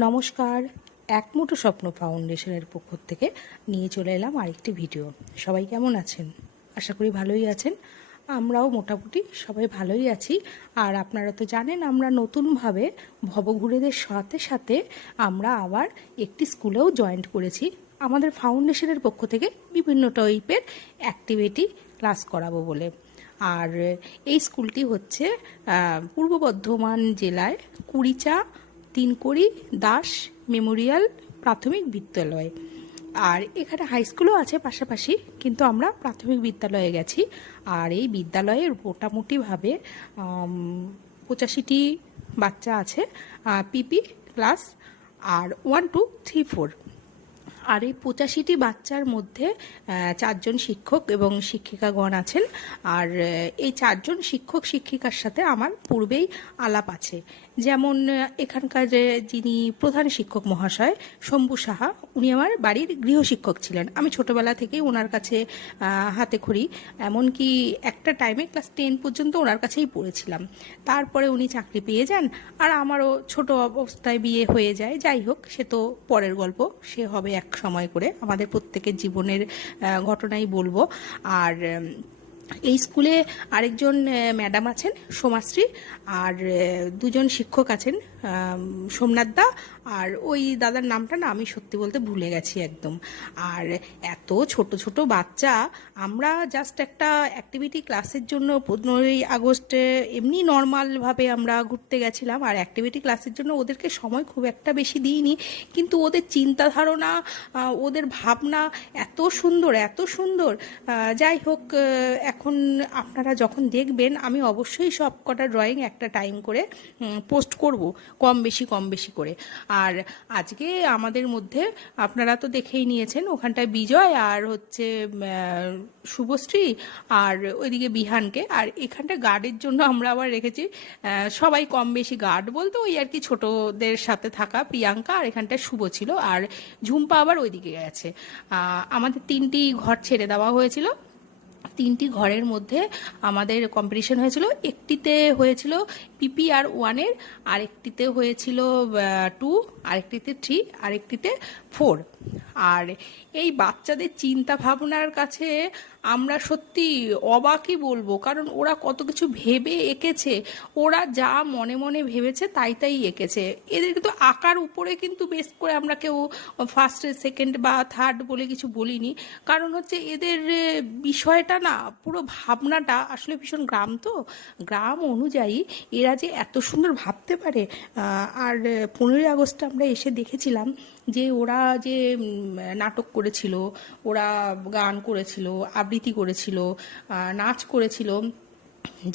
নমস্কার। এক মুঠো স্বপ্ন ফাউন্ডেশনের পক্ষ থেকে নিয়ে চলে এলাম আরেকটি ভিডিও। সবাই কেমন আছেন? আশা করি ভালোই আছেন। আমরাও মোটামুটি সবাই ভালোই আছি। আর আপনারা তো জানেন, আমরা নতুনভাবে ভবঘুরেদের সাথে সাথে আমরা আবার একটি স্কুলেও জয়েন্ট করেছি। আমাদের ফাউন্ডেশনের পক্ষ থেকে বিভিন্ন টাইপের অ্যাক্টিভিটি ক্লাস করাবো বলে। আর এই স্কুলটি হচ্ছে পূর্ব বর্ধমান জেলায় কুড়িচা তিনকড়ি দাস, মেমোরিয়াল, প্রাথমিক বিদ্যালয়। আর এখানে হাই স্কুলও আছে পাশাপাশি, কিন্তু আমরা প্রাথমিক বিদ্যালয়ে গেছি। আর এই বিদ্যালয়ের মোটামুটিভাবে পঁচাশিটি বাচ্চা আছে পিপি ক্লাস আর ওয়ান টু থ্রি ফোর আর এই পঁচাশিটি বাচ্চার মধ্যে চারজন শিক্ষক এবং শিক্ষিকাগণ আছেন। আর এই চারজন শিক্ষক, শিক্ষিকার সাথে আমার পূর্বেই আলাপ আছে। যেমন এখানকার যিনি প্রধান শিক্ষক মহাশয়, শম্ভু সাহা, উনি আমার বাড়ির গৃহশিক্ষক ছিলেন। আমি ছোটবেলা থেকেই ওনার কাছে হাতে খড়ি। এমনকি একটা টাইমে ক্লাস টেন পর্যন্ত ওনার কাছেই পড়েছিলাম। তারপরে উনি চাকরি পেয়ে যান, আর আমারও ছোট অবস্থায় বিয়ে হয়ে যায়। যাই হোক, সে তো পরের গল্প। সে হবে এক সময় করে আমাদের প্রত্যেকের জীবনের ঘটনাই বলব। আর এই স্কুলে আরেকজন ম্যাডাম আছেন সোমাশ্রী আর দুজন শিক্ষক আছেন সোমনাথ দা আর ওই দাদার নামটা না আমি সত্যি বলতে ভুলে গেছি একদম। আর এত ছোট ছোট বাচ্চা আমরা জাস্ট একটা অ্যাক্টিভিটি ক্লাসের জন্য পনেরোই আগস্টে এমনি নর্মালভাবে আমরা ঘুরতে গেছিলাম আর অ্যাক্টিভিটি ক্লাসের জন্য ওদেরকে সময় খুব একটা বেশি দিইনি কিন্তু ওদের চিন্তা ধারণা ওদের ভাবনা এত সুন্দর এত সুন্দর। যাই হোক আহ, এখন আপনারা যখন দেখবেন, আমি অবশ্যই সব কটা ড্রয়িং একটা টাইম করে পোস্ট করব, কম বেশি কম বেশি করে। আর আজকে আমাদের মধ্যে আপনারা তো দেখেই নিয়েছেন, ওখানটায় বিজয় আর হচ্ছে শুভশ্রী আর ওইদিকে বিহানকে। আর এখানটা গার্ডের জন্য আমরা আবার রেখেছি সবাই কম বেশি গার্ড বলতে ওই আর কি ছোটদের সাথে থাকা প্রিয়াঙ্কা আর এখানটায় শুভ ছিল। আর ঝুম্পা আবার ওইদিকে গেছে। আমাদের তিনটি ঘর ছেড়ে দেওয়া হয়েছিল। তিনটি ঘরের মধ্যে আমাদের কম্পিটিশন হয়েছিল। একটিতে হয়েছিল পিপিআর ওয়ানের আরেকটিতে হয়েছিল টু আরেকটিতে থ্রি আরেকটিতে ফোর আর এই বাচ্চাদের চিন্তা ভাবনার কাছে আমরা সত্যি অবাকই বলব, কারণ ওরা কত কিছু ভেবে এঁকেছে, ওরা যা মনে মনে ভেবেছে তাই তাই এঁকেছে। এদের কিন্তু আঁকার উপরে কিন্তু বেশ করে আমরা কেউ ফার্স্ট সেকেন্ড বা থার্ড বলে কিছু বলিনি, কারণ হচ্ছে এদের বিষয়টা না, পুরো ভাবনাটা আসলে ভীষণ গ্রাম তো। গ্রাম অনুযায়ী এরা যে এত সুন্দর ভাবতে পারে আর পনেরোই আগস্ট আমরা এসে দেখেছিলাম যে ওরা যে নাটক করেছিল ওরা গান করেছিল আবৃত্তি করেছিল নাচ করেছিল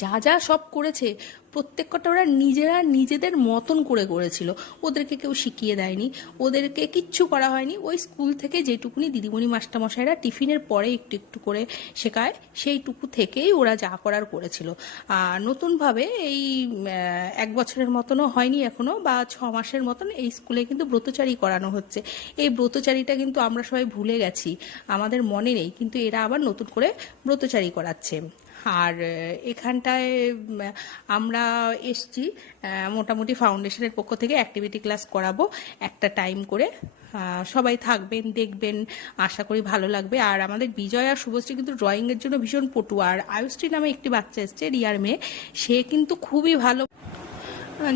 যা যা সব করেছে প্রত্যেক কটা ওরা নিজেরা নিজেদের মতন করে করেছিল। ওদেরকে কেউ শিখিয়ে দেয়নি, ওদেরকে কিচ্ছু করা হয়নি। ওই স্কুল থেকে যেটুকুনি দিদিমণি মাস্টারমশাইরা টিফিনের পরে একটু একটু করে শেখায়, সেইটুকু থেকেই ওরা যা করার করেছিল। আর নতুনভাবে এই এক বছরের মতনও হয়নি এখনও বা ছ মাসের মতন এই স্কুলে কিন্তু ব্রতচারী করানো হচ্ছে। এই ব্রতচারীটা কিন্তু আমরা সবাই ভুলে গেছি, আমাদের মনে নেই, কিন্তু এরা আবার নতুন করে ব্রতচারী করাচ্ছে। আর এখানটায় আমরা এসছি মোটামুটি ফাউন্ডেশনের পক্ষ থেকে অ্যাক্টিভিটি ক্লাস করাবো, একটা টাইম করে। সবাই থাকবেন, দেখবেন, আশা করি ভালো লাগবে। আর আমাদের বিজয় আর শুভশ্রী কিন্তু ড্রয়িংয়ের জন্য ভীষণ পটু আর আয়ুশ্রী নামে একটি বাচ্চা এসছে, রিয়ার মেয়ে। সে কিন্তু খুবই ভালো।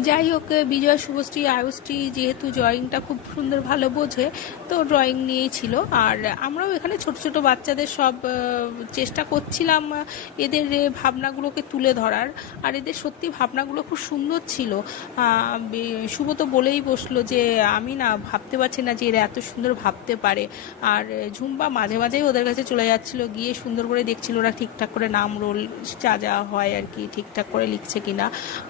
যাই হোক, বিজয় শুভশ্রী আয়ুশ্রী যেহেতু ড্রয়িংটা খুব সুন্দর, ভালো বোঝে, তো ড্রয়িং নিয়েই ছিল। আর আমরাও এখানে ছোট ছোট বাচ্চাদের সব চেষ্টা করছিলাম এদের ভাবনাগুলোকে তুলে ধরার। আর এদের সত্যি ভাবনাগুলো খুব সুন্দর ছিল। শুভ তো বলেই বসল যে, আমি না ভাবতে পারছি না যে এরা এত সুন্দর ভাবতে পারে। আর ঝুম্পা মাঝে মাঝেই ওদের কাছে চলে যাচ্ছিল, গিয়ে সুন্দর করে দেখছিল ওরা ঠিকঠাক করে নাম রোল, যা যা হয় আর কি ঠিকঠাক করে লিখছে কিনা।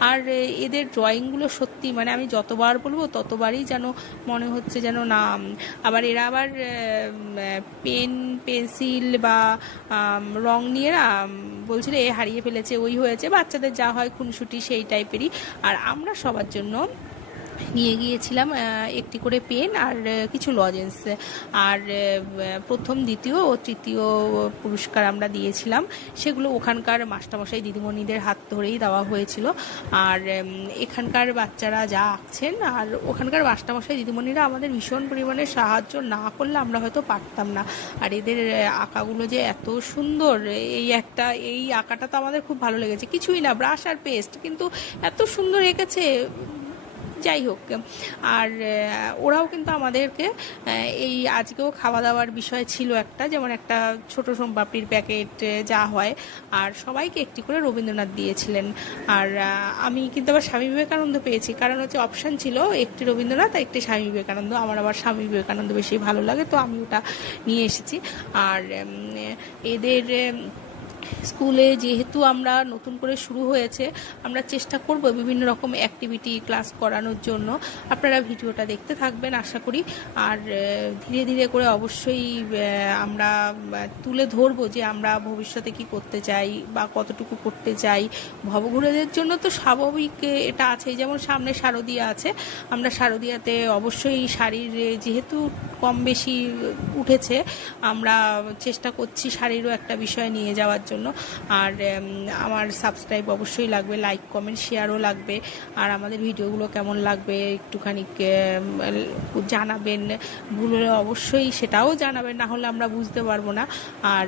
আর এদের ড্রয়িংগুলো সত্যি মানে আমি যতবার বলব ততবারই যেন মনে হচ্ছে যেন না। আবার এরা আবার পেন, পেন্সিল বা রং নিয়ে না বলছিল এ হারিয়ে ফেলেছে, ওই হয়েছে, বাচ্চাদের যা হয় খুনসুটি সেই টাইপেরই আর আমরা সবার জন্য নিয়ে গিয়েছিলাম একটি করে পেন আর কিছু লজেন্স। আর প্রথম, দ্বিতীয় ও তৃতীয় পুরস্কার আমরা দিয়েছিলাম। সেগুলো ওখানকার মাস্টারমশাই দিদিমণিদের হাত ধরেই দেওয়া হয়েছিল। আর এখানকার বাচ্চারা যা আঁকছেন, আর ওখানকার মাস্টারমশাই দিদিমণিরা আমাদের ভীষণ পরিমাণে সাহায্য না করলে আমরা হয়তো পারতাম না। আর এদের আঁকাগুলো যে এত সুন্দর, এই একটা, এই আঁকাটা তো আমাদের খুব ভালো লেগেছে। কিছুই না, ব্রাশ আর পেস্ট, কিন্তু এত সুন্দর এঁকেছে। যাই হোক, আর ওরাও কিন্তু আমাদেরকে এই আজকেও খাওয়া দাওয়ার বিষয় ছিল একটা, যেমন একটা ছোট সোমপাপড়ির প্যাকেট যা হয়, আর সবাইকে একটি করে রবীন্দ্রনাথ দিয়েছিলেন। আর আমি কিন্তু আবার স্বামী বিবেকানন্দ পেয়েছি, কারণ হচ্ছে অপশান ছিল একটি রবীন্দ্রনাথ একটি স্বামী বিবেকানন্দ। আমার আবার স্বামী বিবেকানন্দ বেশি ভালো লাগে, তো আমি ওটা নিয়ে এসেছি। আর এদের স্কুলে যেহেতু আমরা নতুন করে শুরু হয়েছে, আমরা চেষ্টা করব বিভিন্ন রকম অ্যাক্টিভিটি ক্লাস করানোর জন্য। আপনারা ভিডিওটা দেখতে থাকবেন, আশা করি। আর ধীরে ধীরে করে অবশ্যই আমরা তুলে ধরবো যে আমরা ভবিষ্যতে কি করতে চাই বা কতটুকু করতে চাই। ভবঘুরেদের জন্য তো স্বাভাবিক এটা আছে যেমন সামনে শারদীয়া আছে, আমরা শারদীয়াতে অবশ্যই শাড়ির যেহেতু কম বেশি উঠেছে, আমরা চেষ্টা করছি শাড়িরও একটা বিষয় নিয়ে যাওয়ার জন্য। আর আমার সাবস্ক্রাইব অবশ্যই লাগবে লাইক কমেন্ট শেয়ারও লাগবে। আর আমাদের ভিডিওগুলো কেমন লাগবে একটুখানি জানাবেন। ভুল হলে অবশ্যই সেটাও জানাবেন, না হলে আমরা বুঝতে পারব না। আর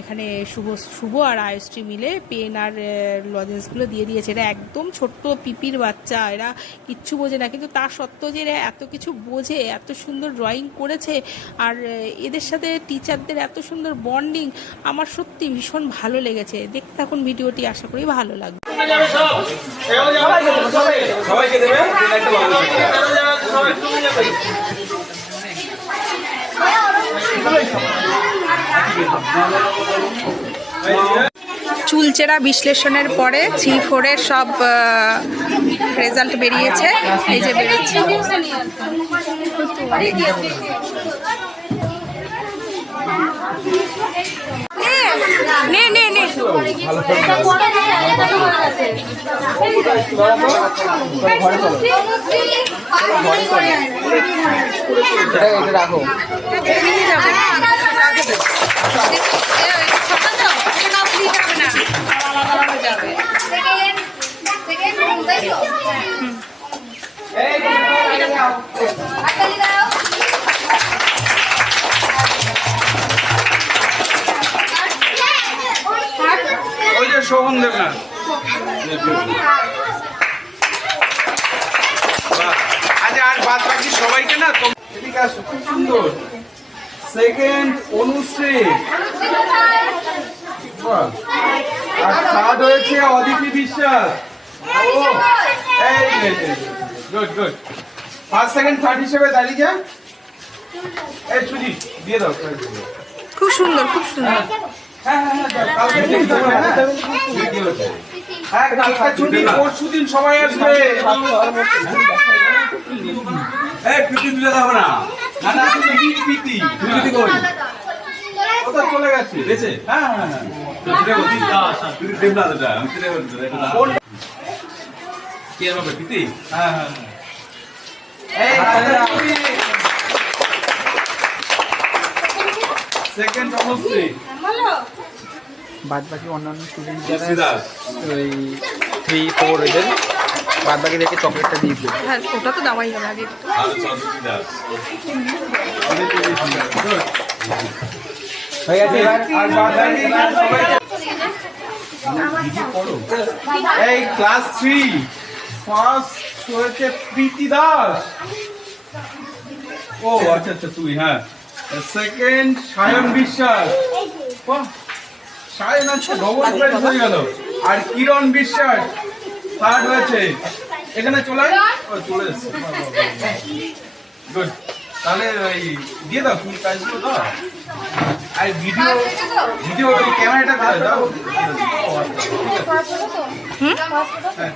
এখানে শুভ শুভ আর আয়শ্রী মিলে পেন আর লজেন্সগুলো দিয়ে দিয়েছে। এটা একদম ছোট্ট পিপির বাচ্চা, এরা কিচ্ছু বোঝে না। কিন্তু তা সত্ত্বেও যে এরা এত কিছু বোঝে, এত সুন্দর ড্রয়িং করেছে, আর, এদের সাথে টিচারদের এত সুন্দর বন্ডিং আমার সত্যি ভীষণ ভালো লেগেছে। দেখতে থাকুন ভিডিওটি, আশা করি ভালো লাগবে। চুলচেরা বিশ্লেষণের পরে থ্রি ফোরের সব রেজাল্ট বেরিয়েছে। এই যে বেরোচ্ছে নে নে নে। রাখো। শোভন দেবনাথ আচ্ছা আর সবাইকে না আসো, খুব সুন্দর। সেকেন্ড। আর হয়েছে অদিতি বিশ্বাস। ও ফার্স্ট সেকেন্ড থার্ড হিসেবে দাঁড়িয়ে যা দিয়ে দাও। খুব সুন্দর খুব সুন্দর। হ্যাঁ হ্যাঁ হ্যাঁ কালকে দেখতে হবে, হ্যাঁ হ্যাঁ কালকে ছুটি পরশু দিন সবাই আসবে পিটি দিলে যাবে না গেছে হ্যাঁ হ্যাঁ কি আর পিটি হ্যাঁ হ্যাঁ সেকেন্ড অবশ্যই বাদ বাকি অন্যান্য স্টুডেন্ট যারা ওই থ্রি ফোর এদের বাদ বাকিদেরকে চকলেটটা দিয়ে দিও। হ্যাঁ ওটা তো দেওয়াই হবে আগে। হয়ে গেছে এবার আর বাদ বাকি সবাই এই ক্লাস থ্রি ফার্স্ট হয়েছে প্রীতি দাস। ও আচ্ছা আচ্ছা তুই হ্যাঁ। সেকেন্ড সায়ন বিশ্বাস। বাহ, সায়ন আজকে ডবল হয়ে গেল। আর কিরণ বিশ্বাস থার্ড হয়েছে। এখানে চলে চলে এসছে। গুড তাহলে ওই দিয়ে দাও ফুল প্রাইজগুলো দাও আর ভিডিও ভিডিও ক্যামেরাটা কোথায় দাও।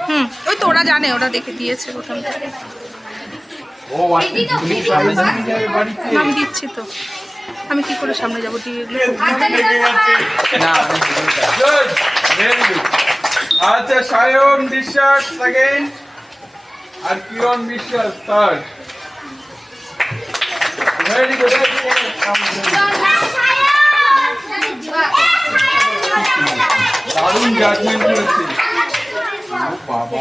হুম? ওই তো ওরা জানে ওরা দেখে দিয়েছে প্রথম। থেকে ও আচ্ছা নাম দিচ্ছি তো। আমি কি করে সামনে যাব? টিভি. আচ্ছা সায়ন বিশ্বাস সেকেন্ড আর Kiran Biswas third very good দারুণ জাজমেন্ট করেছে বাবা।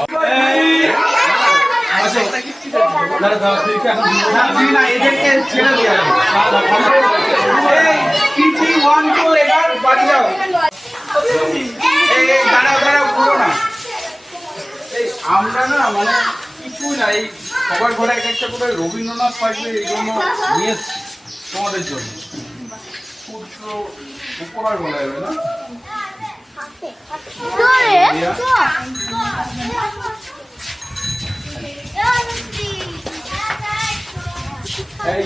আমরা না মানে কিছু না এই সবার ঘরে এক একটা করে রবীন্দ্রনাথ থাকবে এই জন্য নিয়ে এসছি তোমাদের জন্য। বলা যাবে না এই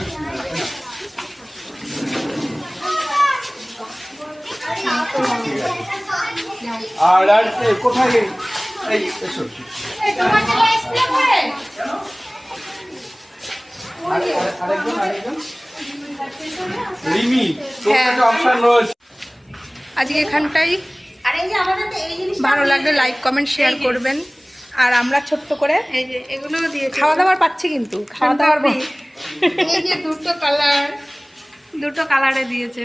আর আর কোথায় এই এই এসো। আরেকজন আরেকজন। রিমি হ্যাঁ। কাছে অপশন রয়েছে। আজকে এখানটাই। আর এই যে আমাদের তো এই জিনিসটা ভালো লাগলে লাইক কমেন্ট শেয়ার করবেন। আর আমরা ছোট্ট করে এই যে এগুলো দিয়েছে খাওয়া দাওয়ার পাচ্ছি কিন্তু খাওয়া দাওয়ার এই যে দুটো কালার দুটো কালারে দিয়েছে।